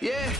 Yeah.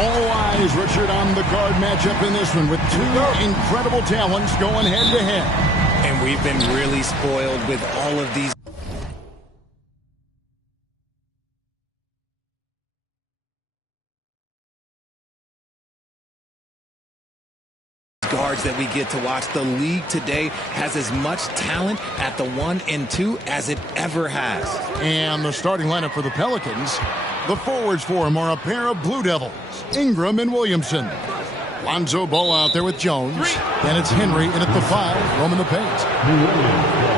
All eyes, Richard, on the guard matchup in this one with two incredible talents going head-to-head. And we've been really spoiled with all of these guards that we get to watch. The league today has as much talent at the 1 and 2 as it ever has. And the starting lineup for the Pelicans, the forwards for them are a pair of Blue Devils, Ingram and Williamson. Lonzo Ball out there with Jones. Then it's Henry in at the 5, roaming the paint.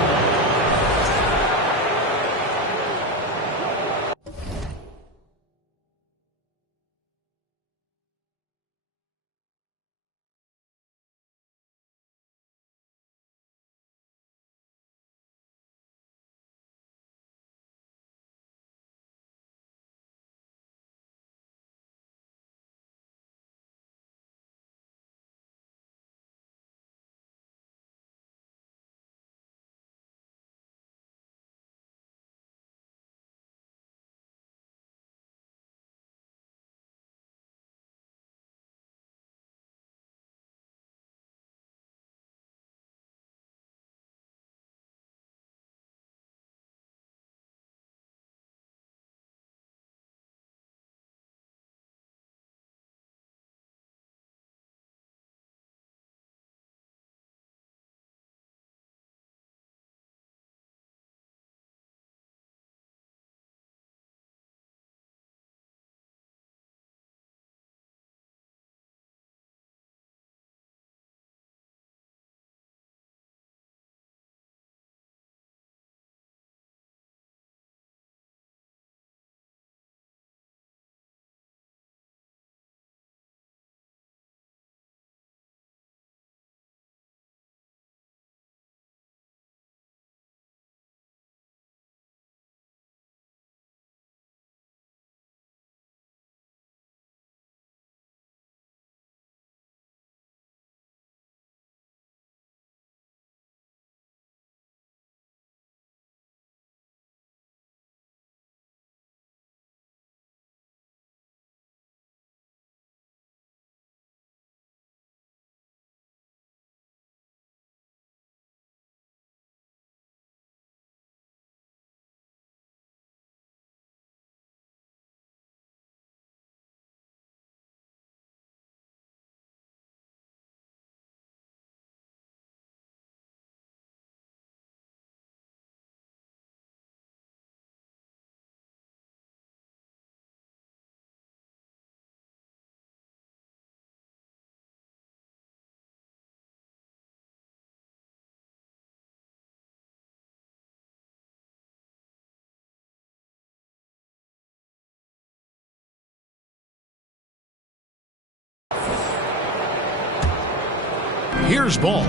Here's Ball.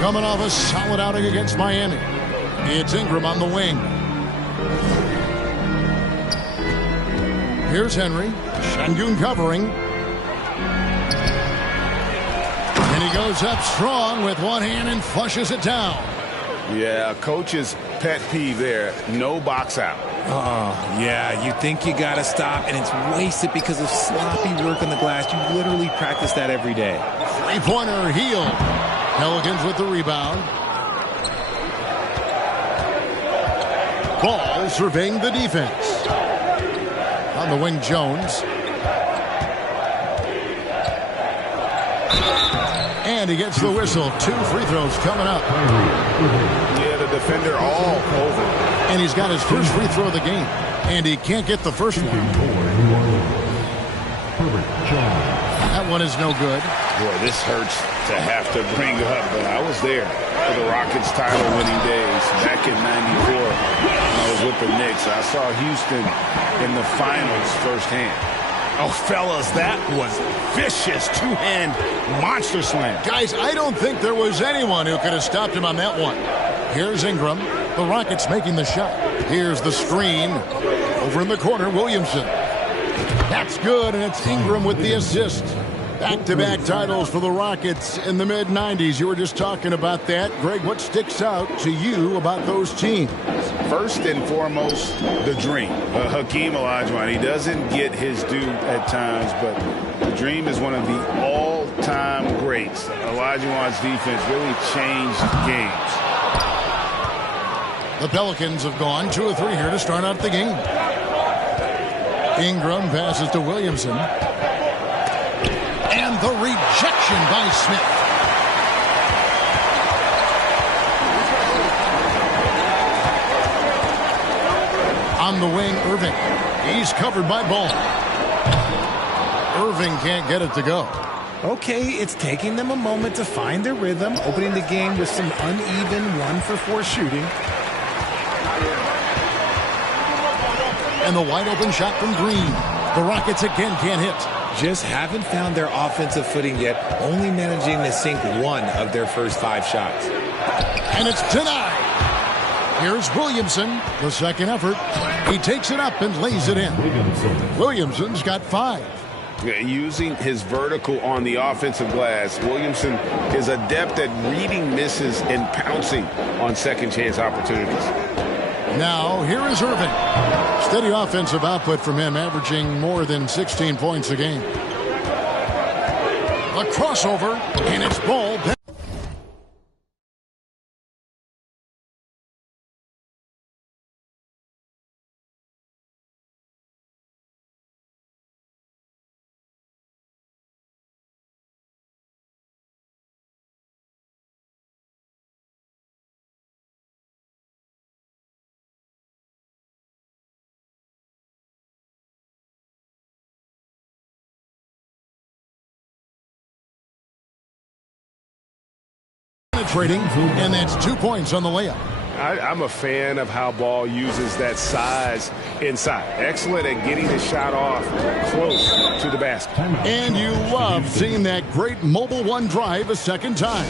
Coming off a solid outing against Miami. It's Ingram on the wing. Here's Henry. Şengün covering. And he goes up strong with one hand and flushes it down. Yeah, coach's pet peeve there. No box out. Oh, yeah, you think you got to stop, and it's wasted because of sloppy work on the glass. You literally practice that every day. Three-pointer healed. Pelicans with the rebound. Ball surveying the defense. On the wing, Jones. And he gets the whistle. 2 free throws coming up. Yeah, the defender all over. And he's got his first free throw of the game. And he can't get the first one. That one is no good. Boy, this hurts to have to bring up, but I was there for the Rockets title-winning days back in '94 when I was with the Knicks. I saw Houston in the finals firsthand. Oh, fellas, that was vicious two-hand monster slam. Guys, I don't think there was anyone who could have stopped him on that one. Here's Ingram. The Rockets making the shot. Here's the screen. Over in the corner, Williamson. That's good, and it's Ingram with the assist. Back-to-back titles for the Rockets in the mid-'90s. You were just talking about that. Greg, what sticks out to you about those teams? First and foremost, the dream. Hakeem Olajuwon, he doesn't get his due at times, but the dream is one of the all-time greats. Olajuwon's defense really changed games. The Pelicans have gone 2 of 3 here to start out the game. Ingram passes to Williamson. And the rejection by Smith. On the wing, Irving. He's covered by Ball. Irving can't get it to go. Okay, it's taking them a moment to find their rhythm, opening the game with some uneven 1-for-4 shooting. And the wide-open shot from Green. The Rockets again can't hit. Just haven't found their offensive footing yet, only managing to sink 1 of their first 5 shots. And it's denied. Here's Williamson, the second effort. He takes it up and lays it in. Williamson's got 5. Using his vertical on the offensive glass, Williamson is adept at reading misses and pouncing on second-chance opportunities. Now, here is Irving. Steady offensive output from him, averaging more than 16 points a game. A crossover, and it's Ball. Penetrating, and that's 2 points on the layup. I'm a fan of how Ball uses that size inside. Excellent at getting the shot off close to the basket. And you love seeing that great mobile one drive a second time.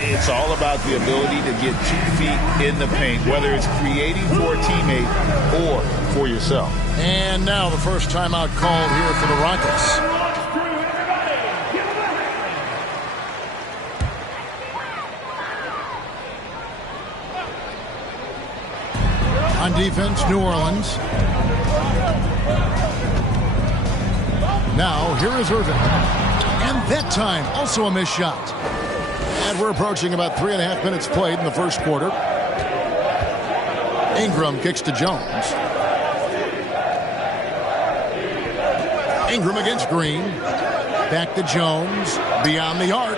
It's all about the ability to get 2 feet in the paint, whether it's creating for a teammate or for yourself. And now the first timeout called here for the Rockets. On defense, New Orleans. Now, here is Irving. And that time, also a missed shot. And we're approaching about 3.5 minutes played in the first quarter. Ingram kicks to Jones. Ingram against Green. Back to Jones. Beyond the arc.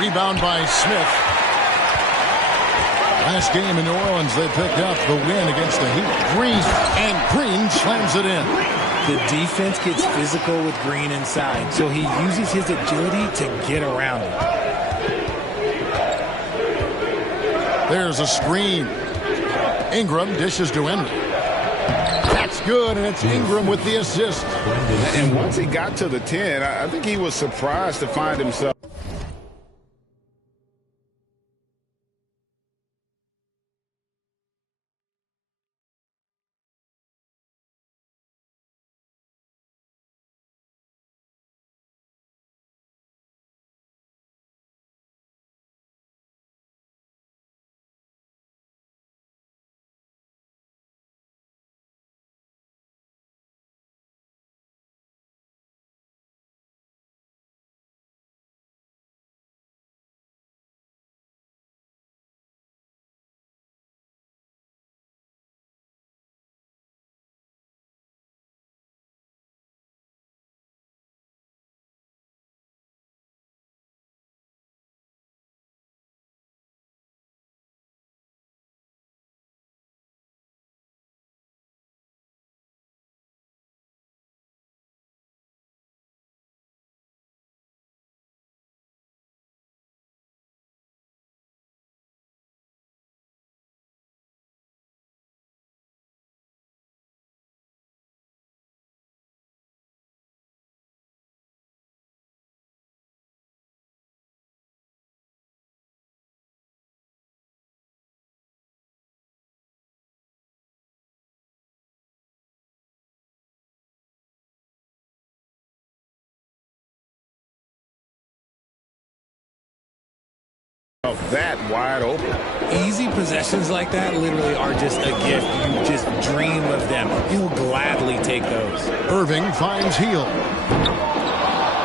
Rebound by Smith. Last game in New Orleans, they picked up the win against the Heat. Green slams it in. The defense gets physical with Green inside, so he uses his agility to get around it. There's a screen. Ingram dishes to Henry. That's good, and it's Ingram with the assist. And once he got to the 10, I think he was surprised to find himself that wide open. Easy possessions like that literally are just a gift. You just dream of them. He'll gladly take those. Irving finds Hield.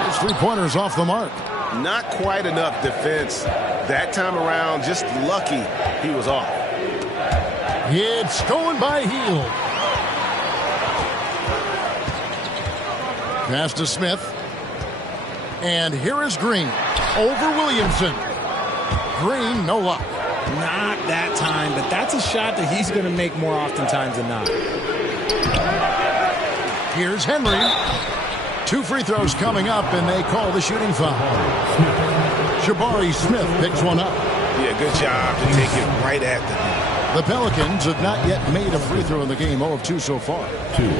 His three-pointers off the mark. Not quite enough defense that time around. Just lucky he was off. It's stolen by Hield. Pass to Smith. And here is Green. Over Williamson. Green, no luck. Not that time, but that's a shot that he's going to make more oftentimes than not. Here's Henry. 2 free throws coming up, and they call the shooting foul. Jabari Smith picks one up. Yeah, good job to take it right at them. The Pelicans have not yet made a free throw in the game, 0 of 2 so far.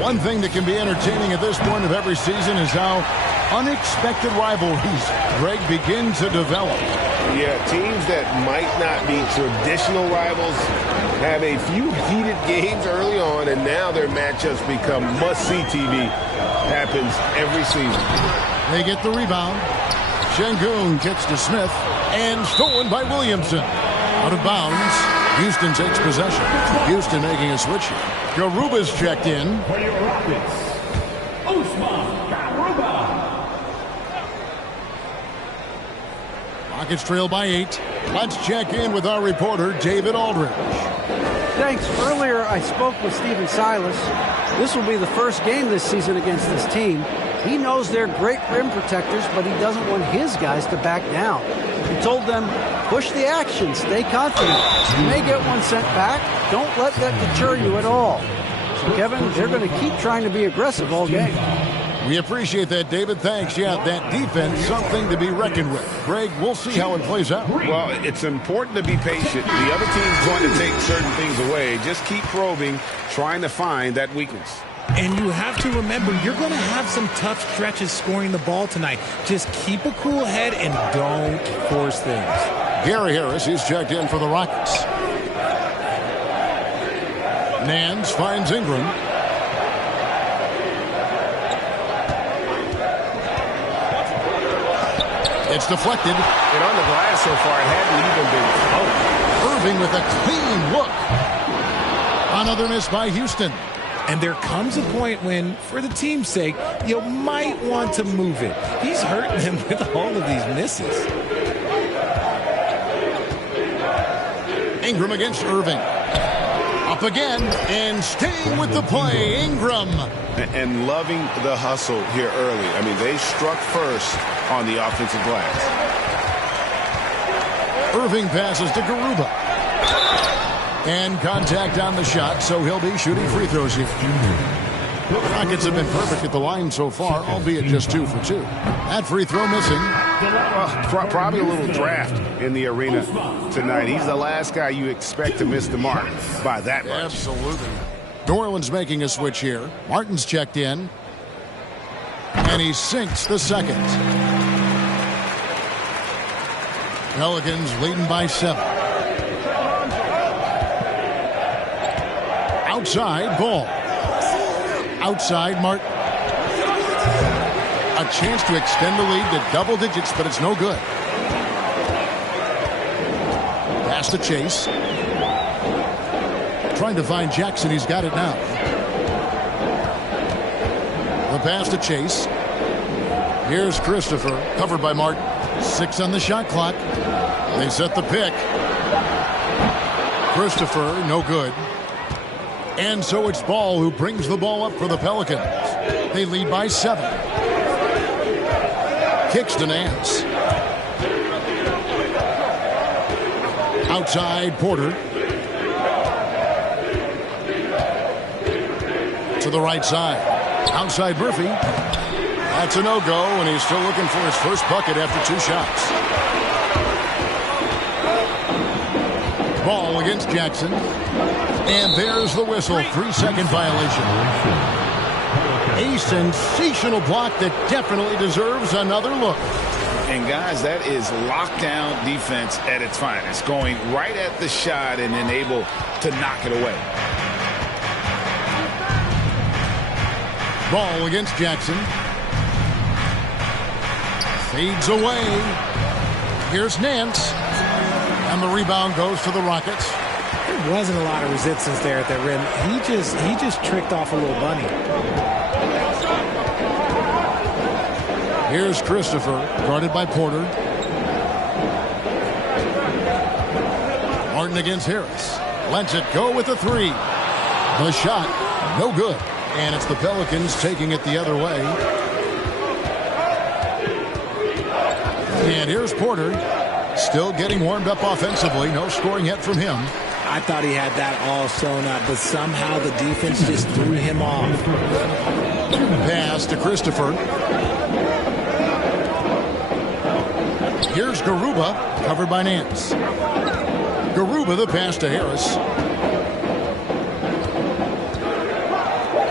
One thing that can be entertaining at this point of every season is how unexpected rivalries, Greg, begin to develop. Yeah, teams that might not be traditional rivals have a few heated games early on, and now their matchups become must-see TV. Happens every season. They get the rebound. Şengün gets to Smith, and stolen by Williamson. Out of bounds. Houston takes possession. Houston making a switch here. Garuba's checked in. For your Rockets, Usman Garuba. Rockets trail by 8. Let's check in with our reporter, David Aldridge. Thanks. Earlier, I spoke with Stephen Silas. This will be the first game this season against this team. He knows they're great rim protectors, but he doesn't want his guys to back down. He told them, push the action, stay confident. You may get one sent back. Don't let that deter you at all. So, Kevin, they're going to keep trying to be aggressive all game. We appreciate that, David. Thanks. Yeah, that defense, something to be reckoned with. Greg, we'll see how it plays out. Well, it's important to be patient. The other team's going to take certain things away. Just keep probing, trying to find that weakness. And you have to remember, you're going to have some tough stretches scoring the ball tonight. Just keep a cool head and don't force things. Gary Harris is checked in for the Rockets. Nance finds Ingram. It's deflected. And on the glass so far, it hadn't even been close. Irving with a clean look. Another miss by Houston. And there comes a point when, for the team's sake, you might want to move it. He's hurting them with all of these misses. Ingram against Irving. Up again, and staying with the play, Ingram. And loving the hustle here early. I mean, they struck first on the offensive glass. Irving passes to Garuba. And contact on the shot, so he'll be shooting free throws here. The Rockets have been perfect at the line so far, albeit just 2 for 2. That free throw missing. Probably a little draft in the arena tonight. He's the last guy you expect to miss the mark by that much. Absolutely. New Orleans making a switch here. Martin's checked in. And he sinks the second. Pelicans leading by 7. Outside, Ball. Outside, Martin. A chance to extend the lead to double digits, but it's no good. Pass to Chase. Trying to find Jackson. He's got it now. The pass to Chase. Here's Christopher, covered by Martin. 6 on the shot clock. They set the pick. Christopher, no good. And so it's Ball who brings the ball up for the Pelicans. They lead by 7. Kicks to Nance. Outside, Porter. To the right side. Outside, Murphy. That's a no-go, and he's still looking for his first bucket after 2 shots. Ball against Jackson. And there's the whistle. 3-second violation. A sensational block that definitely deserves another look. And, guys, that is lockdown defense at its finest. Going right at the shot and then able to knock it away. Ball against Jackson. Fades away. Here's Nance. And the rebound goes to the Rockets. There wasn't a lot of resistance there at the rim. He just tricked off a little bunny. Here's Christopher, guarded by Porter. Martin against Harris. Lets it go with the three. The shot, no good. And it's the Pelicans taking it the other way. And here's Porter. Still getting warmed up offensively. No scoring yet from him. I thought he had that all sewn up, but somehow the defense just threw him off. Pass to Christopher. Here's Garuba, covered by Nance. Garuba, the pass to Harris.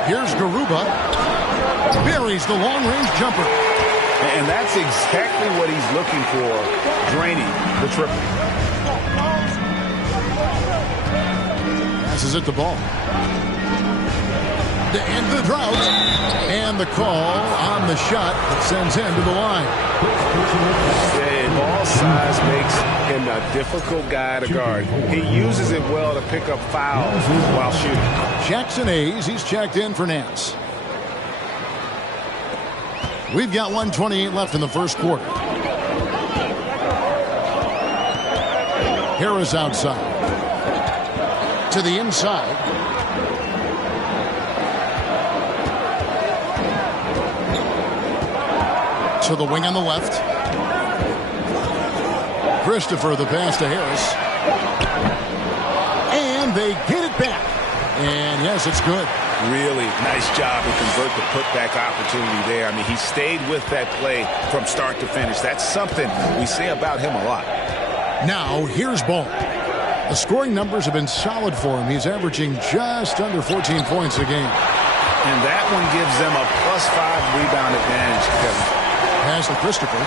Here's Garuba. Buries the long-range jumper. And that's exactly what he's looking for, draining the triple. Passes it to Ball. To end the drought. And the call on the shot that sends him to the line. Yeah, Ball's size makes him a difficult guy to guard. He uses it well to pick up fouls while shooting. Jackson Hayes, he's checked in for Nance. We've got 1:28 left in the first quarter. Harris outside. To the inside. To the wing on the left. Christopher, the pass to Harris. And they get it back. And yes, it's good. Really nice job to convert the putback opportunity there. I mean, he stayed with that play from start to finish. That's something we say about him a lot. Now, here's Ball. The scoring numbers have been solid for him. He's averaging just under 14 points a game. And that one gives them a +5 rebound advantage, Kevin. Pass to Christopher.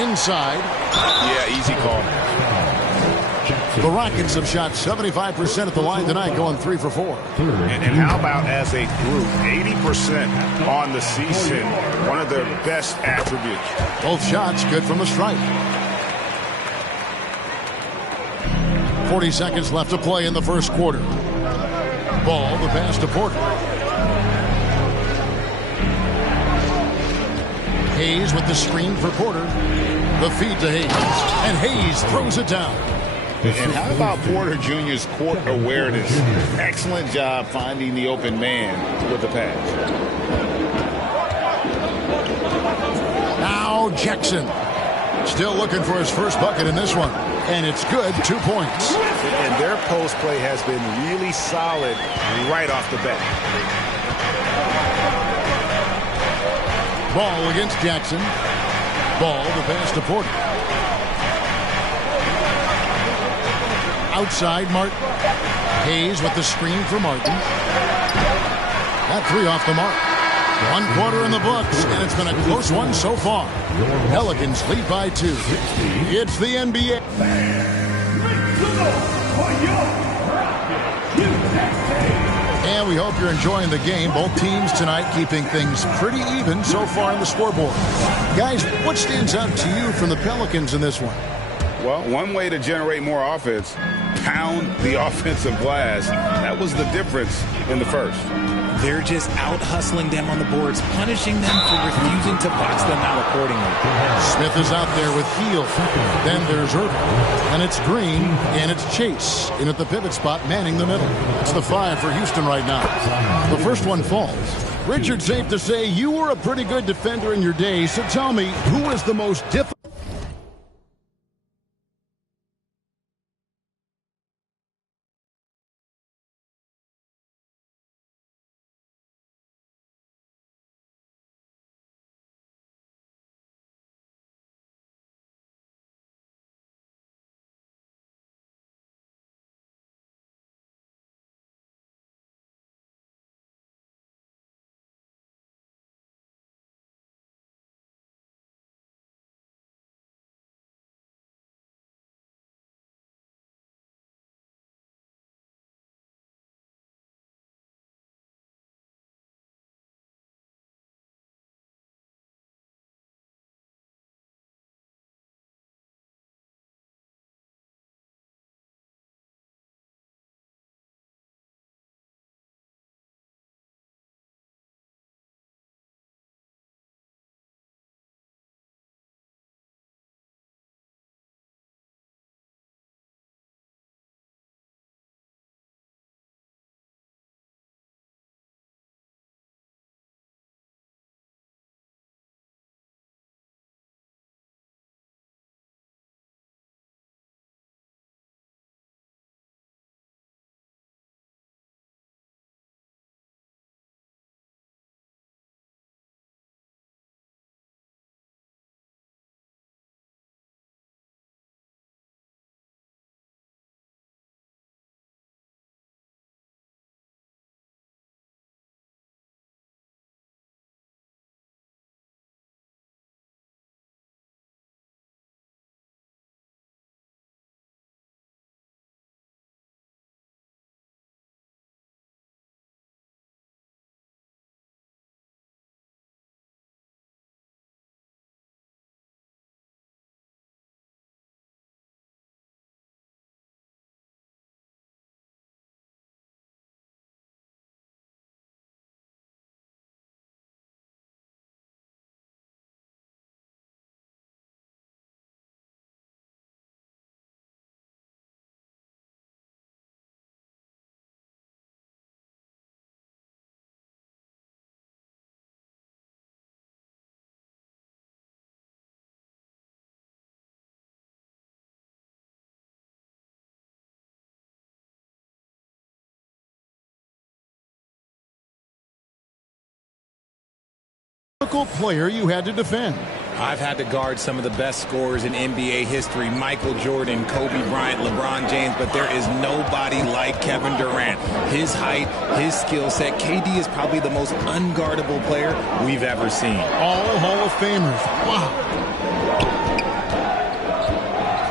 Inside. Yeah, easy call. The Rockets have shot 75% at the line tonight, going 3 for 4. And how about as a group, 80% on the season, one of their best attributes. Both shots good from the stripe. 40 seconds left to play in the first quarter. Ball, the pass to Porter. Hayes with the screen for Porter. The feed to Hayes. And Hayes throws it down. And how about Porter Jr.'s court awareness? Excellent job finding the open man with the pass. Now Jackson. Still looking for his first bucket in this one. And it's good, 2 points. And their post play has been really solid right off the bat. Ball against Jackson. Ball, the pass to Porter. Outside, Martin. Hayes with the screen for Martin. That three off the mark. 1 quarter in the books, and it's been a close one so far. Pelicans lead by 2. It's the NBA. And we hope you're enjoying the game. Both teams tonight keeping things pretty even so far in the scoreboard. Guys, what stands out to you from the Pelicans in this one? Well, one way to generate more offense, pound the offensive glass. That was the difference in the first. They're just out hustling them on the boards, punishing them for refusing to box them out accordingly. Smith is out there with Hield. Then there's Irving. And it's Green, and it's Chase in at the pivot spot, manning the middle. It's the 5 for Houston right now. The first one falls. Richard, safe to say you were a pretty good defender in your day, so tell me, who was the most difficult? player you had to defend. I've had to guard some of the best scorers in NBA history, Michael Jordan, Kobe Bryant, LeBron James, but there is nobody like Kevin Durant. His height, his skill set. KD is probably the most unguardable player we've ever seen. All Hall of Famers. Wow.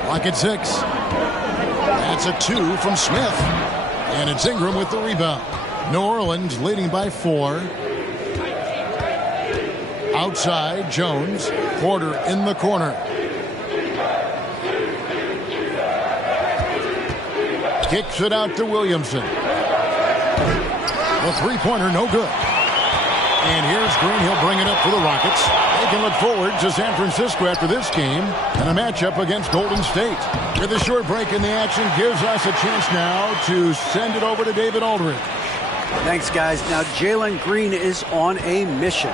Rocket 6. That's a 2 from Smith. And it's Ingram with the rebound. New Orleans leading by 4. Outside, Jones. Porter in the corner. Kicks it out to Williamson. The three-pointer, no good. And here's Green. He'll bring it up for the Rockets. They can look forward to San Francisco after this game and a matchup against Golden State. With a short break in the action, gives us a chance now to send it over to David Aldridge. Thanks, guys. Now, Jalen Green is on a mission.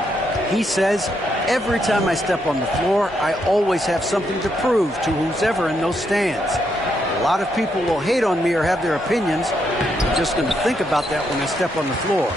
He says, every time I step on the floor, I always have something to prove to who's ever in those stands. A lot of people will hate on me or have their opinions. I'm just going to think about that when I step on the floor.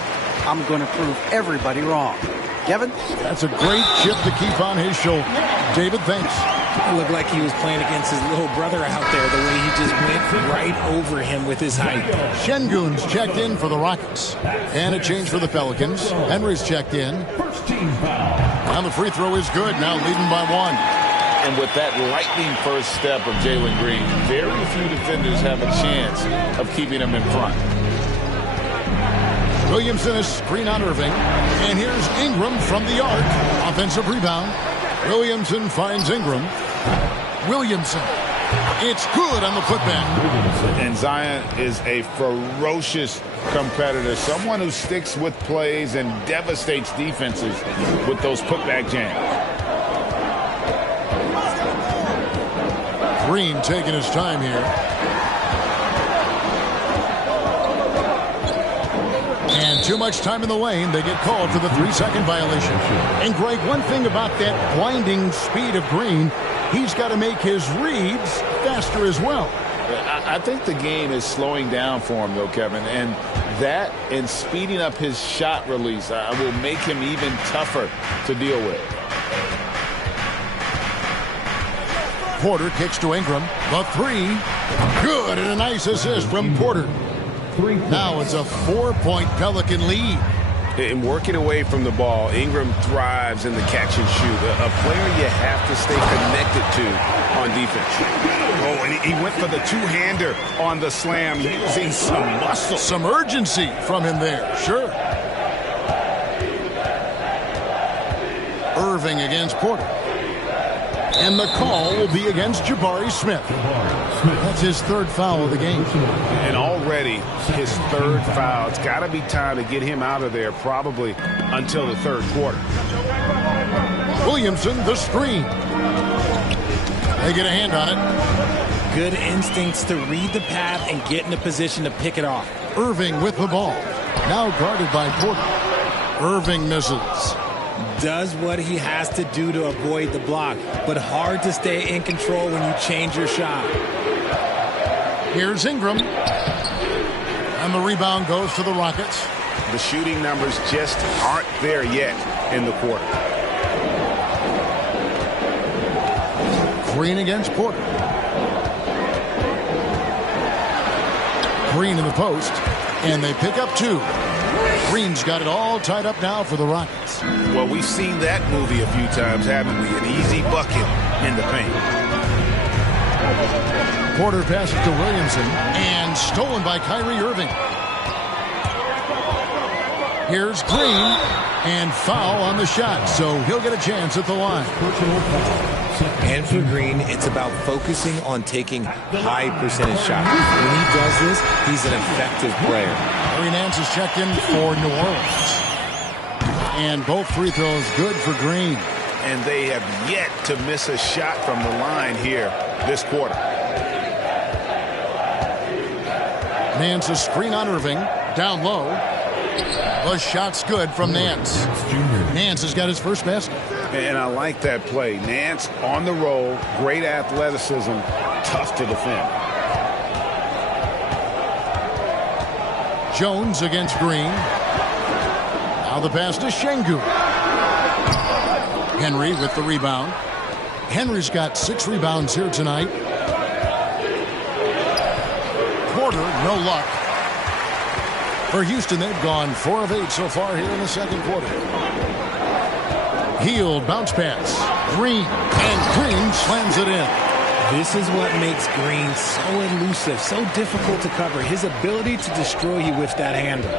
I'm going to prove everybody wrong. Kevin? That's a great chip to keep on his shoulder. David, thanks. It looked like he was playing against his little brother out there, the way he just went right over him with his height. Şengün's checked in for the Rockets. And a change for the Pelicans. Henry's checked in. And the free throw is good, now leading by 1. And with that lightning first step of Jalen Green, very few defenders have a chance of keeping him in front. Williamson is screen on Irving. And here's Ingram from the arc. Offensive rebound. Williamson finds Ingram. Williamson. It's good on the putback. And Zion is a ferocious competitor. Someone who sticks with plays and devastates defenses with those putback jams. Green taking his time here. And too much time in the lane. They get called for the 3-second violation. And, Greg, one thing about that blinding speed of Green, he's got to make his reads faster as well. I think the game is slowing down for him, though, Kevin. And that and speeding up his shot release will make him even tougher to deal with. Porter kicks to Ingram. The 3. Good, and a nice assist from Porter. Now it's a 4-point Pelican lead. In working away from the ball, Ingram thrives in the catch and shoot. A player you have to stay connected to on defense. Oh, and he went for the two-hander on the slam, using some muscle. Some urgency from him there, sure. Irving against Porter. And the call will be against Jabari Smith. That's his 3rd foul of the game. And already his 3rd foul. It's got to be time to get him out of there, probably until the 3rd quarter. Williamson, the screen. They get a hand on it. Good instincts to read the path and get in a position to pick it off. Irving with the ball. Now guarded by Porter. Irving misses. Does what he has to do to avoid the block, but hard to stay in control when you change your shot. Here's Ingram. And the rebound goes to the Rockets. The shooting numbers just aren't there yet in the quarter. Green against Porter. Green in the post. And they pick up 2. Green's got it all tied up now for the Rockets. Well, we've seen that movie a few times, haven't we? An easy bucket in the paint. Porter passes to Williamson, and stolen by Kyrie Irving. Here's Green, and foul on the shot, so he'll get a chance at the line. And for Green, it's about focusing on taking high percentage shots. When he does this, he's an effective player. Larry Nance is checked in for New Orleans. And both free throws good for Green. And they have yet to miss a shot from the line here this quarter. Nance a screen on Irving. Down low. The shot's good from Nance. Nance has got his first basket. And I like that play. Nance on the roll. Great athleticism. Tough to defend. Jones against Green. Now the pass to Şengün. Henry with the rebound. Henry's got 6 rebounds here tonight. Porter, no luck. For Houston, they've gone 4 of 8 so far here in the second quarter. Hield, bounce pass. Green, and Green slams it in. This is what makes Green so elusive, so difficult to cover. His ability to destroy you with that handle.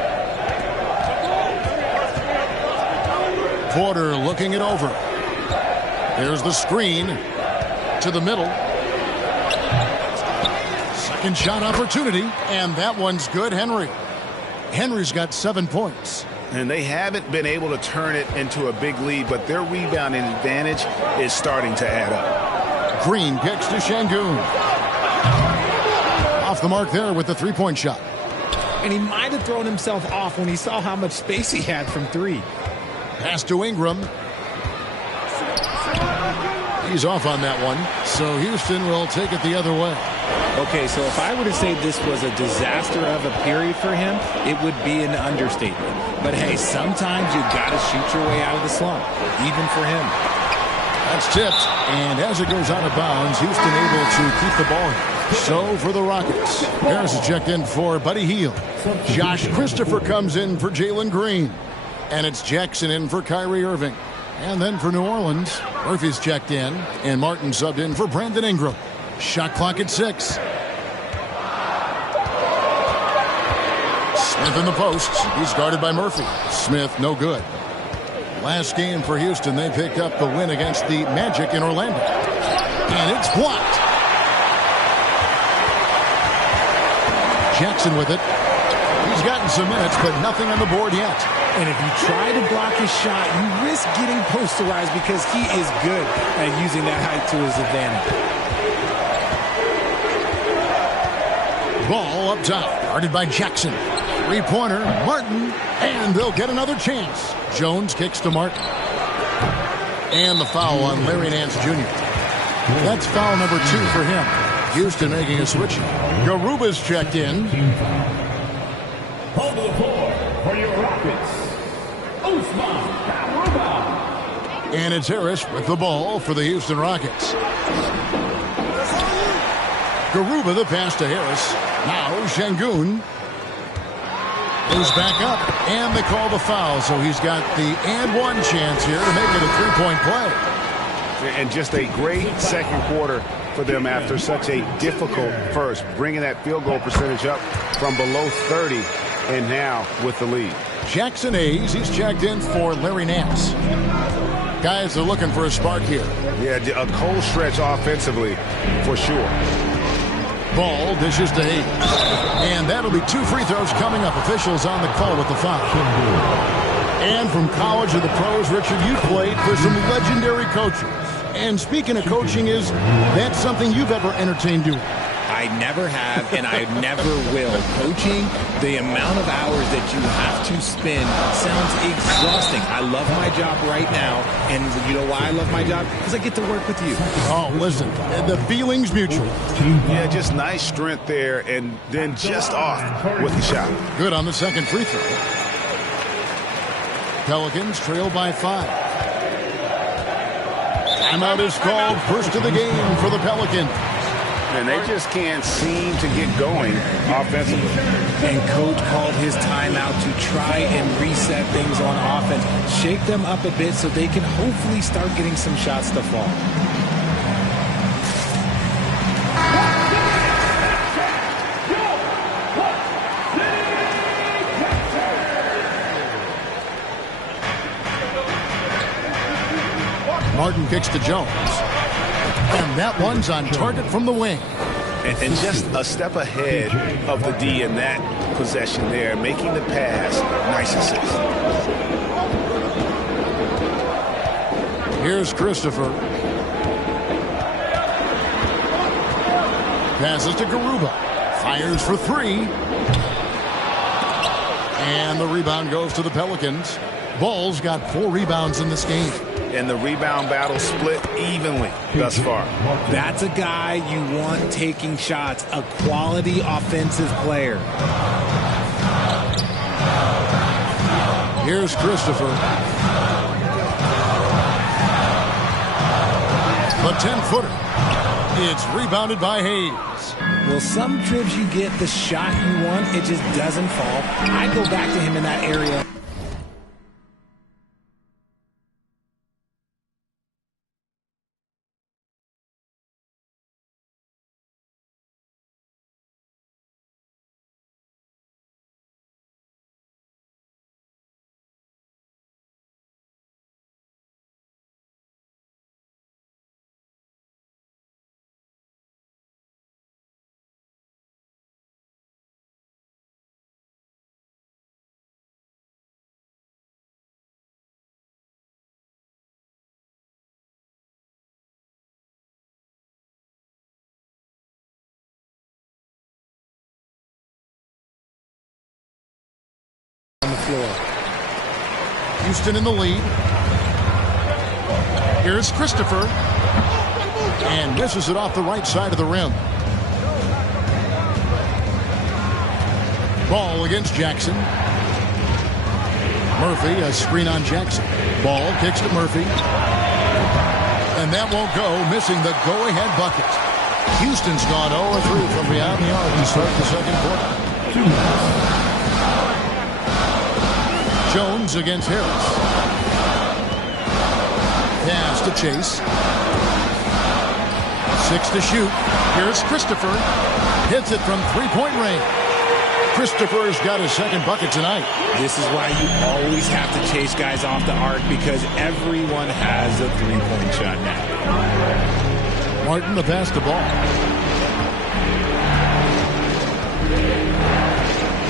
Porter looking it over. There's the screen to the middle. Second shot opportunity, and that one's good. Henry's got 7 points. And they haven't been able to turn it into a big lead, but their rebounding advantage is starting to add up. Green kicks to Şengün. Off the mark there with the three-point shot. And he might have thrown himself off when he saw how much space he had from 3. Pass to Ingram. He's off on that one, so Houston will take it the other way. Okay, so if I were to say this was a disaster of a period for him, it would be an understatement. But hey, sometimes you got to shoot your way out of the slump, even for him. That's tipped, and as it goes out of bounds, Houston able to keep the ball. So for the Rockets, Harris is checked in for Buddy Hield. Josh Christopher comes in for Jalen Green. And it's Jackson in for Kyrie Irving. And then for New Orleans, Murphy's checked in, and Martin subbed in for Brandon Ingram. Shot clock at 6. Smith in the post. He's guarded by Murphy. Smith, no good. Last game for Houston, they picked up the win against the Magic in Orlando. And it's blocked. Jackson with it. He's gotten some minutes, but nothing on the board yet. And if you try to block his shot, you risk getting posterized because he is good at using that height to his advantage. Ball up top, guarded by Jackson. Three-pointer, Martin, and they'll get another chance. Jones kicks to Martin. And the foul on Larry Nance Jr. That's foul number 2 for him. Houston making a switch. Garuba's checked in. On the floor for your Rockets, Usman Garuba. And it's Harris with the ball for the Houston Rockets. Garuba the pass to Harris. Now Şengün goes back up, and they call the foul. So he's got the and one chance here to make it a three-point play. And just a great second quarter for them after such a difficult first, bringing that field goal percentage up from below 30 and now with the lead. Jackson Hayes, he's checked in for Larry Nance. Guys are looking for a spark here. Yeah, a cold stretch offensively for sure. Ball dishes to Hayes. And that'll be 2 free throws coming up. Officials on the call with the foul. And from college to the pros, Richard, you played for some legendary coaches. And speaking of coaching, is that something you've ever entertained doing? I never have, and I never will. Coaching, the amount of hours that you have to spend sounds exhausting. I love my job right now, and you know why I love my job? Because I get to work with you. Oh, listen, the feeling's mutual. Yeah, just nice strength there, and then just off with the shot. Good on the second free throw. Pelicans trail by 5. Timeout is called, first of the game for the Pelicans. And they just can't seem to get going offensively. And coach called his timeout to try and reset things on offense. Shake them up a bit so they can hopefully start getting some shots to fall. Martin kicks to Jones. And that one's on target from the wing. And just a step ahead of the D in that possession there, making the pass. Nice assist. Here's Christopher. Passes to Garuba. Fires for 3. And the rebound goes to the Pelicans. Ball's got 4 rebounds in this game. And the rebound battle split evenly thus far. That's a guy you want taking shots, a quality offensive player. Here's Christopher. 10-footer. It's rebounded by Hayes. Well, some trips you get the shot you want, it just doesn't fall. I go back to him in that area. On the floor. Houston in the lead. Here's Christopher. And misses it off the right side of the rim. Ball against Jackson. Murphy, a screen on Jackson. Ball kicks to Murphy. And that won't go, missing the go-ahead bucket. Houston's gone 0-3 from beyond the arc to start the second quarter. Jones against Harris. Pass to Chase. 6 to shoot. Here's Christopher. Hits it from three-point range. Christopher's got his second bucket tonight. This is why you always have to chase guys off the arc, because everyone has a three-point shot now. Martin the pass to Ball.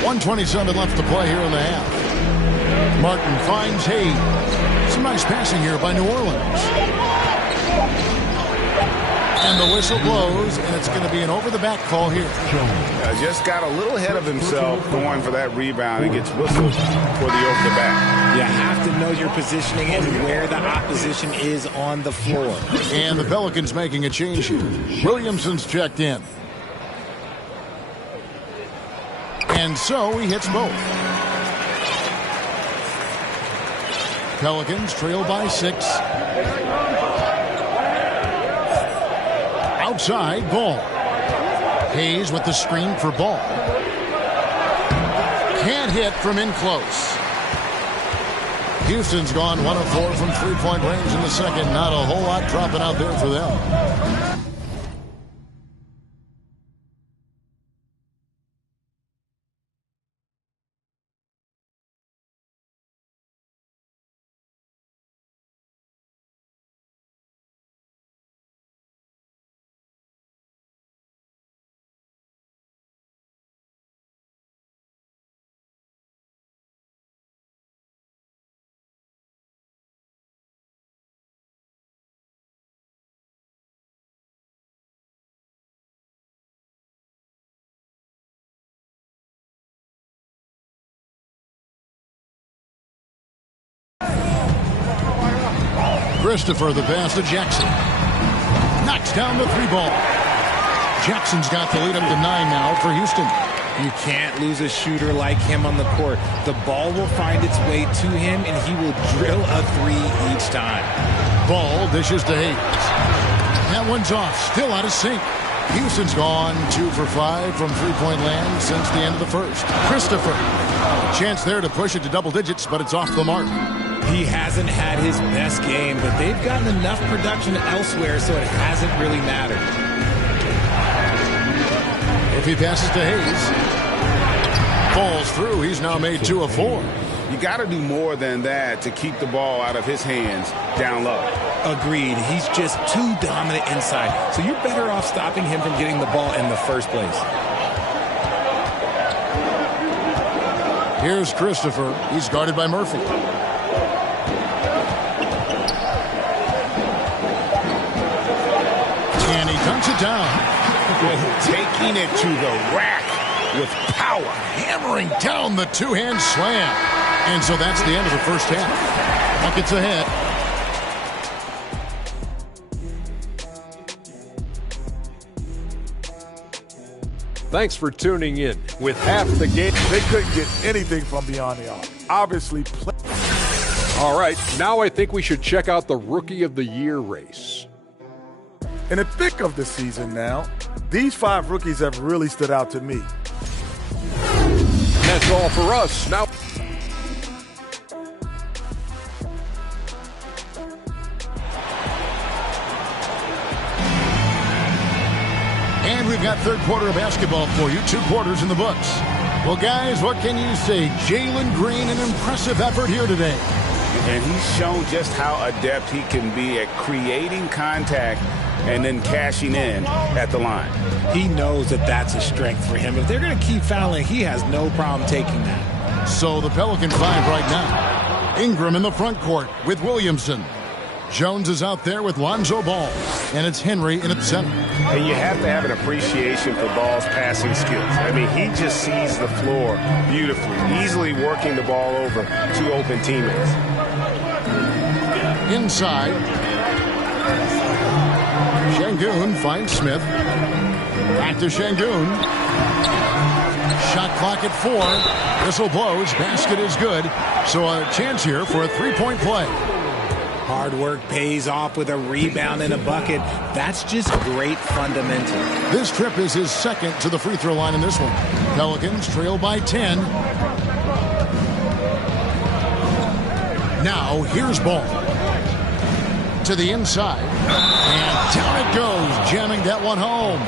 1:27 left to play here in the half. Martin finds Hayes. Some nice passing here by New Orleans. And the whistle blows, and it's going to be an over-the-back call here. Just got a little ahead of himself going for that rebound and gets whistled for the over-the-back. You have to know your positioning and where the opposition is on the floor. And the Pelicans making a change here. Williamson's checked in. And so he hits both. Pelicans trail by 6. Outside, Ball. Hayes with the screen for Ball. Can't hit from in close. Houston's gone 1 of 4 from three-point range in the second. Not a whole lot dropping out there for them. Christopher, the pass to Jackson. Knocks down the three ball. Jackson's got the lead up to 9 now for Houston. You can't lose a shooter like him on the court. The ball will find its way to him, and he will drill a three each time. Ball dishes to Hayes. That one's off, still out of sync. Houston's gone 2 for 5 from three-point land since the end of the first. Christopher, a chance there to push it to double digits, but it's off the mark. He hasn't had his best game, but they've gotten enough production elsewhere, so it hasn't really mattered. If he passes to Hayes, falls through. He's now made 2 of 4. You got to do more than that to keep the ball out of his hands down low. Agreed. He's just too dominant inside, so you're better off stopping him from getting the ball in the first place. Here's Christopher. He's guarded by Murphy. And he dunks it down. Taking it to the rack with power. Hammering down the two-hand slam. And so that's the end of the first half. Buckets ahead. Thanks for tuning in. With half the game, they couldn't get anything from beyond the arc. Obviously. All right, now I think we should check out the Rookie of the Year race. In the thick of the season now, these 5 rookies have really stood out to me. That's all for us. Now, and we've got third quarter of basketball for you. 2 quarters in the books. Well, guys, what can you say? Jalen Green, an impressive effort here today. And he's shown just how adept he can be at creating contact and then cashing in at the line. He knows that that's a strength for him. If they're going to keep fouling, he has no problem taking that. So the Pelican 5 right now. Ingram in the front court with Williamson. Jones is out there with Lonzo Ball. And it's Henry in at center. And you have to have an appreciation for Ball's passing skills. I mean, he just sees the floor beautifully, easily working the ball over 2 open teammates. Inside. Şengün finds Smith. Back to Şengün. Shot clock at 4. Whistle blows. Basket is good. So a chance here for a 3-point play. Hard work pays off with a rebound and a bucket. That's just great fundamental. This trip is his second to the free throw line in this one. Pelicans trail by 10. Now here's Ball. To the inside. And down it goes, jamming that one home.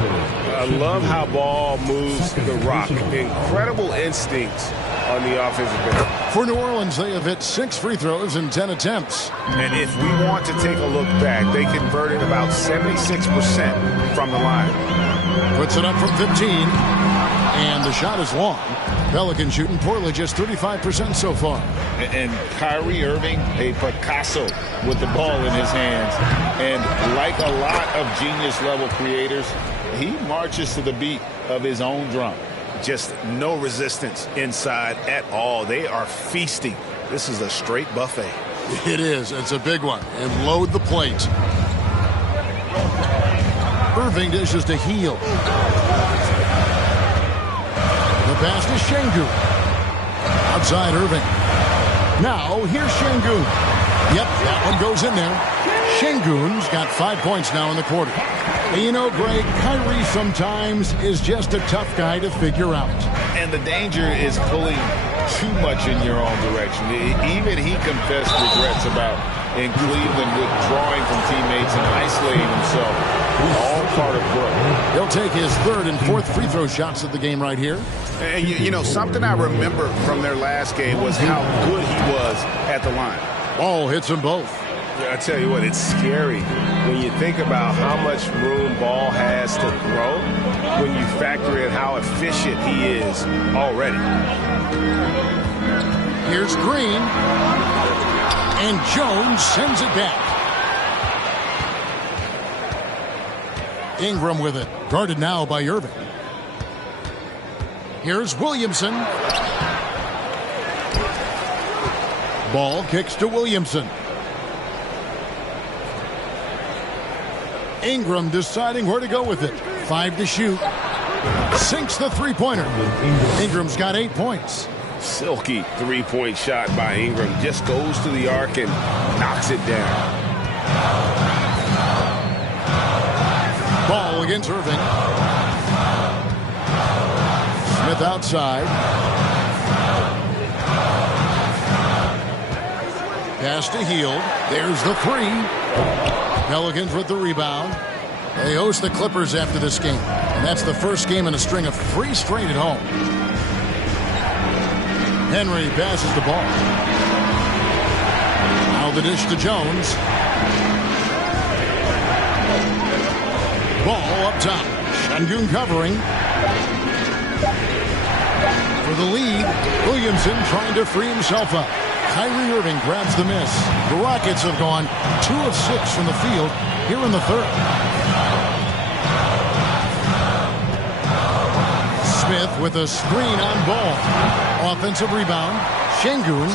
I love how Ball moves the rock. Incredible instincts on the offensive end. For New Orleans, they have hit 6 free throws in 10 attempts. And if we want to take a look back, they converted about 76% from the line. Puts it up from 15. And the shot is long. Pelican shooting poorly, just 35% so far. And Kyrie Irving, a Picasso with the ball in his hands. And like a lot of genius-level creators, he marches to the beat of his own drum. Just no resistance inside at all. They are feasting. This is a straight buffet. It is. It's a big one. And load the plate. Irving dishes to Heel. The pass to Şengün. Outside Irving. Now here's Şengün. Yep, that one goes in there. Şengün's got 5 points now in the quarter. And you know, Greg, Kyrie sometimes is just a tough guy to figure out. And the danger is pulling too much in your own direction. Even he confessed regrets about in Cleveland withdrawing from teammates and isolating himself. All part of growth. He'll take his 3rd and 4th free throw shots of the game right here. And you know, something I remember from their last game was how good he was at the line. Ball hits them both. I tell you what, it's scary when you think about how much room Ball has to grow when you factor in how efficient he is already. Here's Green. And Jones sends it back. Ingram with it. Guarded now by Irving. Here's Williamson. Ball kicks to Williamson. Ingram deciding where to go with it. 5 to shoot. Sinks the three-pointer. Ingram's got 8 points. Silky 3-point shot by Ingram. Just goes to the arc and knocks it down. Ball against Irving. Smith outside. Pass to Hield. There's the 3. Pelicans with the rebound. They host the Clippers after this game. And that's the first game in a string of 3 straight at home. Henry passes the ball. Now the dish to Jones. Ball up top. Şengün covering. For the lead, Williamson trying to free himself up. Kyrie Irving grabs the miss. The Rockets have gone 2 of 6 from the field here in the 3rd. Smith with a screen on Ball. Offensive rebound. Şengün.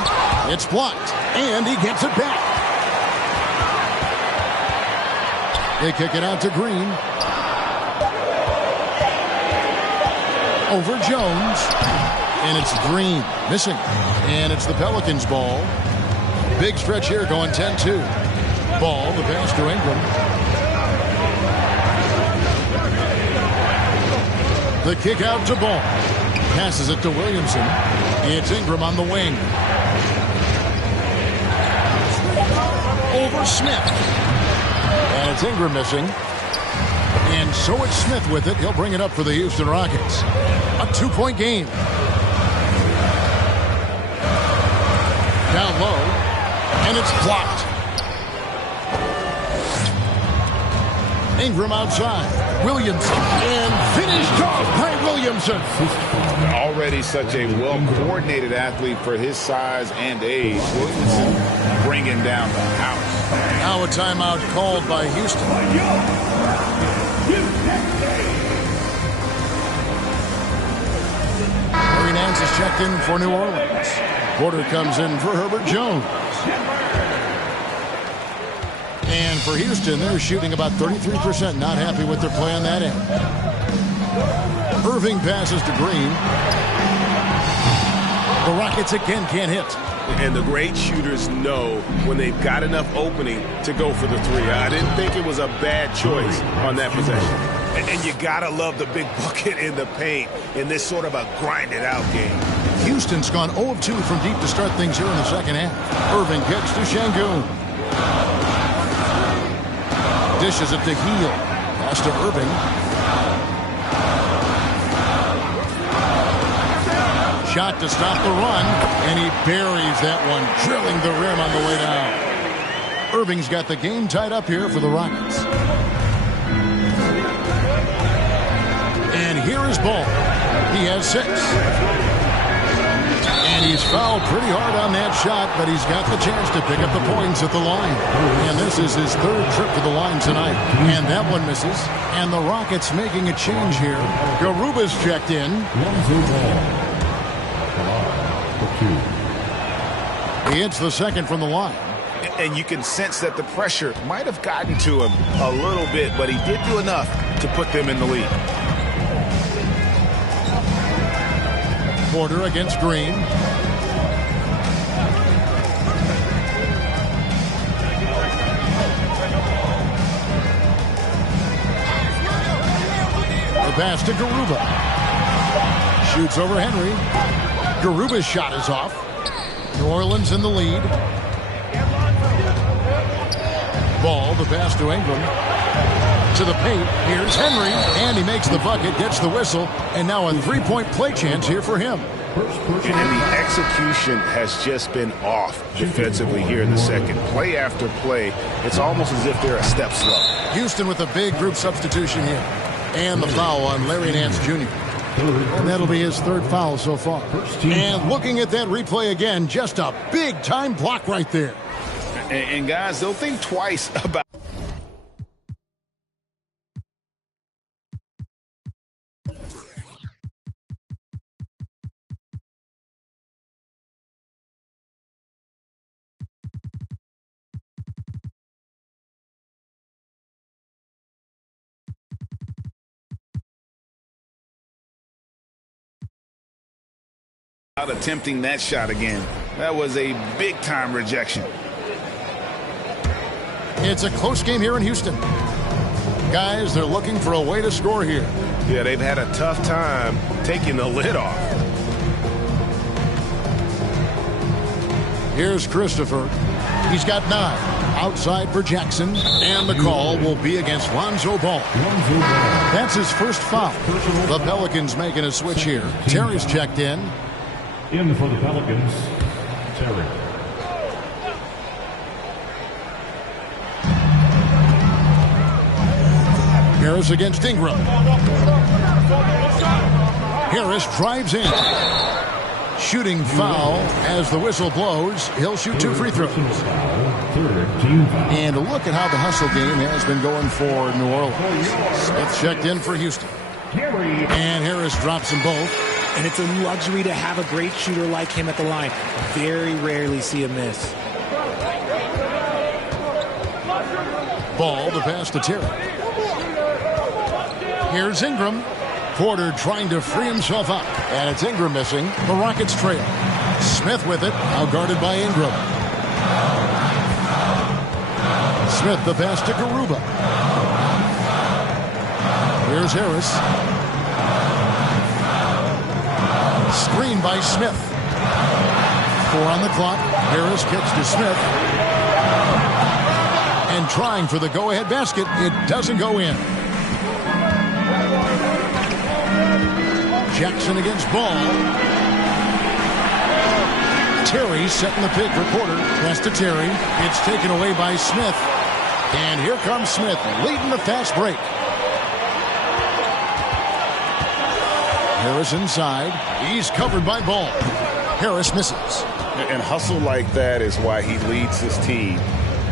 It's blocked. And he gets it back. They kick it out to Green. Over Jones. And it's Green missing. And it's the Pelicans' ball. Big stretch here going 10-2. Ball, the pass to Ingram. The kick out to Ball. Passes it to Williamson. It's Ingram on the wing. Over Smith. And it's Ingram missing. And so it's Smith with it. He'll bring it up for the Houston Rockets. A 2-point game. Down low. And it's blocked. Ingram outside. Williamson. And finished off by Williamson. Already such a well-coordinated athlete for his size and age. Williamson bringing down the house. Now a timeout called by Houston. Larry Nance is checked in for New Orleans. Porter comes in for Herbert Jones. And for Houston, they're shooting about 33%. Not happy with their play on that end. Irving passes to Green. The Rockets again can't hit. And the great shooters know when they've got enough opening to go for the three. I didn't think it was a bad choice on that possession. And you gotta love the big bucket in the paint in this sort of a grinded-out game. Houston's gone 0 of 2 from deep to start things here in the second half. Irving kicks to Şengün. Dishes it to Hield. Pass to Irving. Shot to stop the run, and he buries that one, drilling the rim on the way down. Irving's got the game tied up here for the Rockets. And here is Ball. He has 6. And he's fouled pretty hard on that shot, but he's got the chance to pick up the points at the line. And this is his 3rd trip to the line tonight. And that one misses. And the Rockets making a change here. Garuba's checked in. He hits the second from the line. And you can sense that the pressure might have gotten to him a little bit, but he did do enough to put them in the lead. Porter against Green. The pass to Garuba. Shoots over Henry. Garuba's shot is off. New Orleans in the lead. Ball, the pass to Ingram. To the paint. Here's Henry. And he makes the bucket, gets the whistle. And now a 3-point play chance here for him. And the execution has just been off defensively here in the second. Play after play, it's almost as if they're a step slow. Houston with a big group substitution here. And the foul on Larry Nance Jr. And that'll be his 3rd foul so far. And looking at that replay again, just a big-time block right there. And guys, they'll think twice about attempting that shot again. That was a big-time rejection. It's a close game here in Houston. Guys, they're looking for a way to score here. Yeah, they've had a tough time taking the lid off. Here's Christopher. He's got 9. Outside for Jackson. And the call will be against Lonzo Ball. That's his 1st foul. The Pelicans making a switch here. Terry's checked in. In for the Pelicans, Terry. Harris against Ingram. Harris drives in. Shooting foul as the whistle blows. He'll shoot 2 free throws. And look at how the hustle game has been going for New Orleans. Smith checked in for Houston. And Harris drops them both. And it's a luxury to have a great shooter like him at the line. Very rarely see him miss. Ball, the pass to Terry. Here's Ingram. Porter trying to free himself up. And it's Ingram missing. The Rockets trail. Smith with it. Now guarded by Ingram. Smith, the pass to Garuba. Here's Harris. Screen by Smith. 4 on the clock. Harris kicks to Smith. And trying for the go-ahead basket. It doesn't go in. Jackson against Ball. Terry setting the pick for Porter. Pass to Terry. It's taken away by Smith. And here comes Smith leading the fast break. Harris inside. He's covered by Ball. Harris misses. And hustle like that is why he leads his team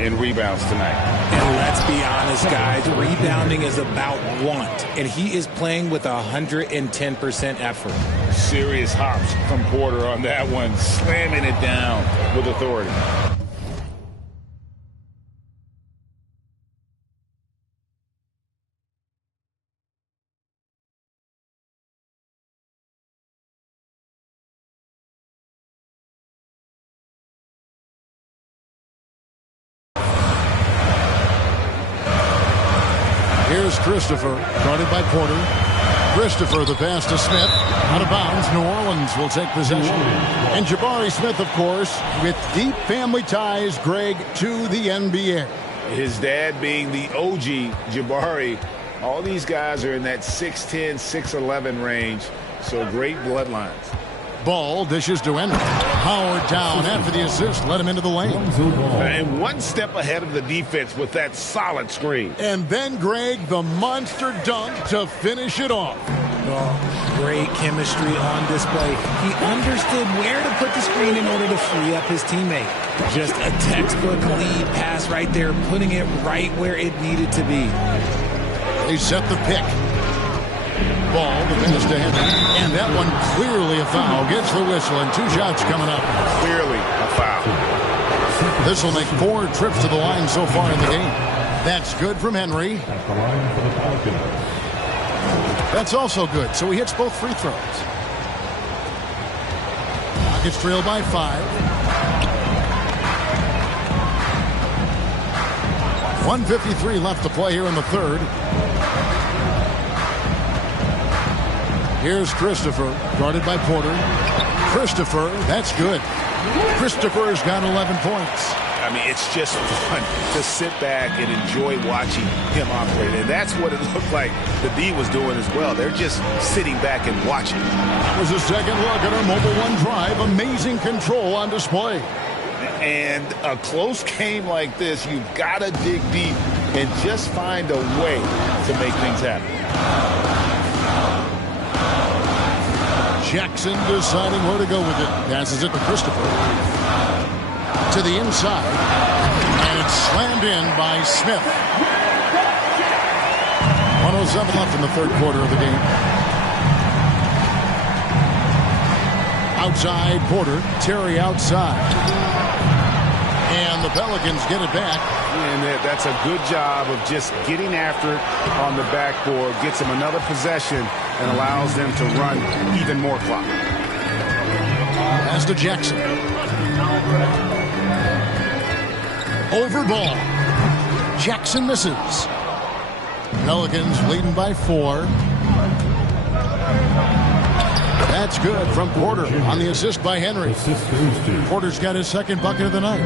in rebounds tonight. And let's be honest, guys, rebounding is about want, and he is playing with 110% effort. Serious hops from Porter on that one, slamming it down with authority. Here's Christopher, guarded by Porter. Christopher, the pass to Smith. Out of bounds, New Orleans will take possession. And Jabari Smith, of course, with deep family ties, Greg, to the NBA. His dad being the OG, Jabari. All these guys are in that 6'10", 6'11" range, so great bloodlines. Ball dishes to Henry. Howard down after the assist, let him into the lane. And one step ahead of the defense with that solid screen. And then, Greg, the monster dunk to finish it off. Oh, great chemistry on display. He understood where to put the screen in order to free up his teammate. Just a textbook lead pass right there, putting it right where it needed to be. They set the pick. Ball, the pass to Henry. And that one clearly a foul. Gets the whistle, and 2 shots coming up. Clearly a foul. This will make 4 trips to the line so far in the game. That's good from Henry. At the line for the Pelicans. That's also good, so he hits both free throws. Rockets trail by 5. 1:53 left to play here in the third. Here's Christopher, guarded by Porter. Christopher, that's good. Christopher's got 11 points. I mean, it's just fun to sit back and enjoy watching him operate. And that's what it looked like the D was doing as well. They're just sitting back and watching. That was a second look at our Mobile One drive. Amazing control on display. And a close game like this, you've got to dig deep and just find a way to make things happen. Jackson deciding where to go with it. Passes it to Christopher. To the inside. And it's slammed in by Smith. 1:07 left in the third quarter of the game. Outside, Porter. Terry outside. And the Pelicans get it back. And that's a good job of just getting after it on the backboard. Gets them another possession and allows them to run even more clock. Pass to Jackson. Over Ball. Jackson misses. Pelicans leading by 4. That's good from Porter on the assist by Henry. Porter's got his second bucket of the night.